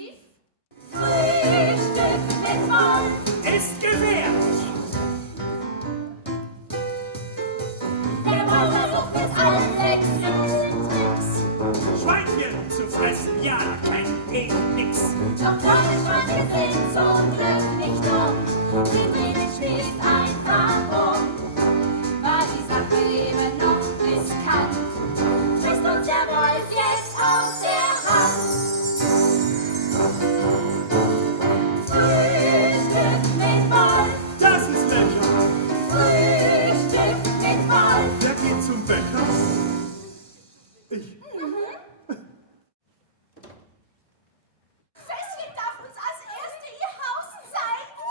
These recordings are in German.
Brief. Frühstück mit Wolf Ist gewährt. Der Wolf versucht mit allen Tricks. Schweinchen zu fressen, ja, kein nix. Doch kleine Schweinchen sind zum Glück nicht dumm. Sie drehen den Spieß einfach um. War die Sache eben noch riskant, frisst uns der Wolf jetzt aus der Hand. Frühstück mit Wolf, Das ist lecker. Frühstück mit Wolf. Wer geht zum Bäcker? Ich. Fässchen darf uns als Erste ihr Haus zeigen.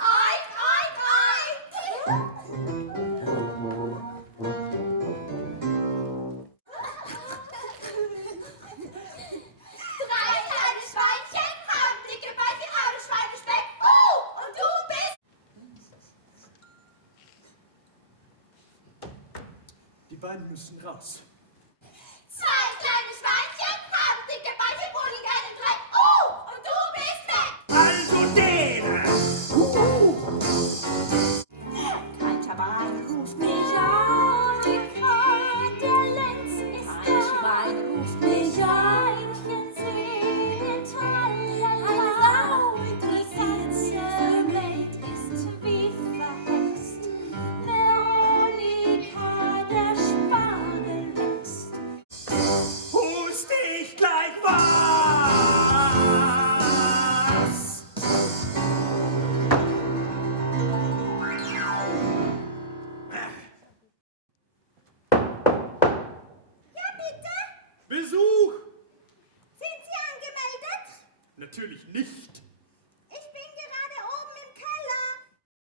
Ein, Drei kleine Schweinchen haben dicke Beine, alle Schweinespeck. Und du bist... Die beiden müssen raus. Zwei kleine Schweinchen haben dicke Beine, wo liegen einen Dreck. Und du bist weg. Also denen! Kein Schaban ruft mich Monika, der Lenz ist da. Ein Schwein ruft mich Schweinchen singen Tralala. Die ganze Welt ist wie verhext. Veronika, der Spargel wächst. Hust ich gleich was! Ja, bitte? Besuch! Sind Sie angemeldet? Natürlich nicht.